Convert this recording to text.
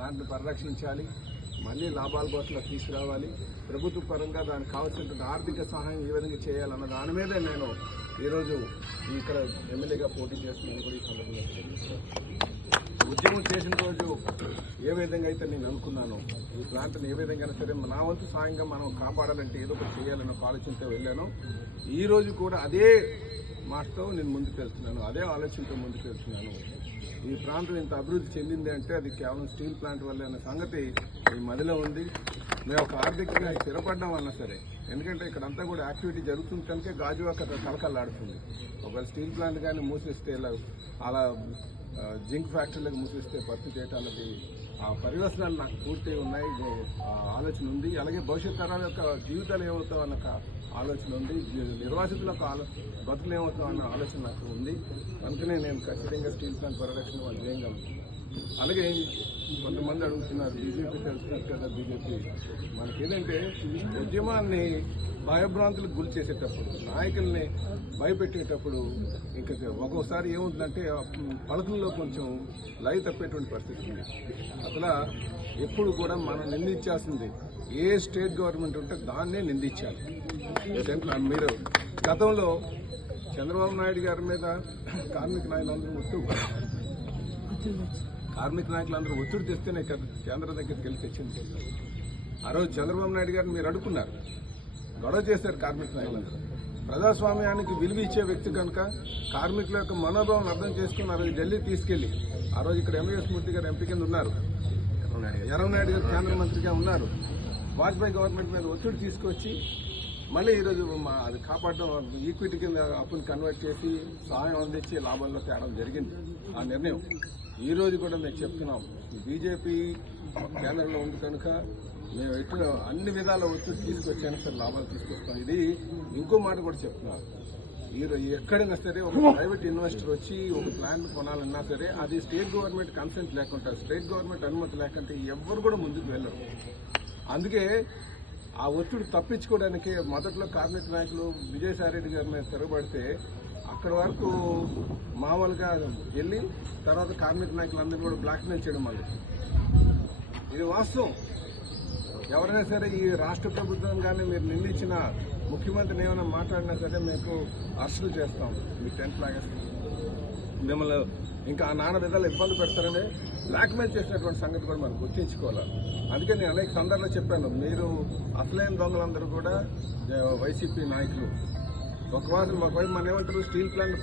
ప్లాంట్ను పరిరక్షించాలి మళ్ళీ లాభాల బోట్ల తీసుకురావాలి. ప్రభుత్వ పరంగా దానికి కావాల్సినటువంటి ఆర్థిక సహాయం ఏ విధంగా చేయాలన్న దాని మీదే నేను ఈరోజు ఇక్కడ ఎమ్మెల్యేగా పోటీ చేస్తున్నాను కూడా ఈ సందర్భంగా ఉద్యమం చేసిన రోజు ఏ విధంగా అయితే నేను అనుకున్నాను ఈ ప్లాంట్ని ఏ విధంగా సరే నా వంతు సాయంగా మనం కాపాడాలంటే ఏదో ఒకటి చేయాలన్న ఆలోచనతో వెళ్ళాను. ఈ రోజు కూడా అదే మాటతో నేను ముందుకు వెళ్తున్నాను అదే ఆలోచనతో ముందుకు వెళ్తున్నాను ఈ ప్రాంతం ఇంత అభివృద్ధి చెందింది అంటే అది కేవలం స్టీల్ ప్లాంట్ వల్ల అన్న సంగతి ఈ మదిలో ఉంది. మేము ఒక ఆర్థికంగా స్థిరపడ్డం అన్నా సరే. ఎందుకంటే ఇక్కడ అంతా కూడా యాక్టివిటీ జరుగుతుంది కనుక గాజువాక కలకల్లాడుతుంది ఒకవేళ స్టీల్ ప్లాంట్ కానీ మూసేస్తే ఇలా అలా జింక్ ఫ్యాక్టరీలకు మూసేస్తే భర్తీ చేయటం అన్నది పరివర్తనాలు నాకు పూర్తి ఉన్నాయి. ఆ ఆలోచన ఉంది. అలాగే భవిష్యత్ తరాల యొక్క జీవితాలు ఏమవుతావు అన్న ఆలోచన ఉంది. నిర్వాసితుల యొక్క ఆలో బతులు ఏమవుతావు అన్న ఆలోచన నాకు ఉంది. అందుకనే నేను ఖచ్చితంగా స్టీల్ ప్లాంట్ పరిరక్షణ వాళ్ళు చేయగలను అలాగే కొంతమంది అడుగుతున్నారు బీజేపీ తెలుస్తున్నారు కదా బీజేపీ. మనకేంటంటే ఉద్యమాన్ని భయభ్రాంతులకు గురి చేసేటప్పుడు నాయకుల్ని భయపెట్టేటప్పుడు ఇంకా ఒక్కోసారి ఏముందంటే ఆ పలుకుల్లో కొంచెం లయ తప్పేటువంటి పరిస్థితి ఉంది. అసలు ఎప్పుడు కూడా మనం నిందించాల్సింది ఏ స్టేట్ గవర్నమెంట్ ఉంటే దాన్నే నిందించాలి. మీరు గతంలో చంద్రబాబు నాయుడు గారి మీద కార్మిక నాయకులందరూ ఒత్తిడి కార్మిక నాయకులందరూ ఒత్తిడి తెస్తేనే కదా కేంద్రం దగ్గరికి వెళ్ళి తెచ్చింది. ఆ రోజు చంద్రబాబు నాయుడు గారిని మీరు అడుగున్నారు గొడవ చేశారు కార్మిక నాయకులు ప్రజాస్వామ్యానికి విలువ ఇచ్చే వ్యక్తి కనుక కార్మికుల యొక్క మనోభావం అర్థం చేసుకుని ఆ ఢిల్లీ తీసుకెళ్ళి. ఆ రోజు ఇక్కడ ఎంఎస్ మూర్తి గారు ఎంపీ కింద ఉన్నారు. ఎర్రనాయుడు గారు. కేంద్ర మంత్రిగా ఉన్నారు. వాజ్పేయి గవర్నమెంట్ మీద ఒత్తిడి తీసుకొచ్చి మళ్ళీ ఈరోజు అది కాపాడడం ఈక్విటీ కింద అప్పుని కన్వర్ట్ చేసి సహాయం అందించి లాభాల్లో తేవడం జరిగింది. ఆ నిర్ణయం. ఈరోజు కూడా మేము చెప్తున్నాం. బీజేపీ కేంద్రంలో ఉంది కనుక మేము ఎటు అన్ని విధాల ఒత్తిడి తీసుకొచ్చాను సరే లాభాలు తీసుకొస్తాం. ఇది ఇంకో మాట కూడా చెప్తున్నారు. మీరు ఎక్కడైనా సరే ఒక ప్రైవేట్ ఇన్వెస్టర్ వచ్చి ఒక ప్లాన్ కొనాలన్నా సరే అది స్టేట్ గవర్నమెంట్ కన్సెంట్ లేకుండా స్టేట్ గవర్నమెంట్ అనుమతి లేకుంటే ఎవ్వరు కూడా ముందుకు వెళ్ళరు. అందుకే ఆ ఒత్తిడి తప్పించుకోవడానికి మొదట్లో కార్మిక నాయకులు విజయసాయిరెడ్డి గారి మీద తిరగబడితే అక్కడ వరకు మామూలుగా వెళ్ళి తర్వాత కార్మిక నాయకులందరూ కూడా బ్లాక్మెయిల్ చేయడం మళ్ళీ ఇది వాస్తవం. ఎవరైనా సరే ఈ రాష్ట్ర ప్రభుత్వం కానీ మీరు నిందించిన ముఖ్యమంత్రిని ఏమైనా మాట్లాడినా సరే మీకు అరెస్టులు చేస్తాం. మీ టెంట్ లాగేస్తాం. మిమ్మల్ని ఇంకా ఆ నాన్న విధాలు ఇబ్బంది పెడతారని బ్లాక్మెయిల్ చేసినటువంటి సంగతి కూడా మనం గుర్తించుకోవాలి. అందుకే నేను అనేక సందర్భాలు చెప్పాను మీరు అసలైన దొంగలందరూ కూడా వైసీపీ నాయకులు. ఒకవాసం ఒకవైపు మనం ఏమంటారు? Steel plant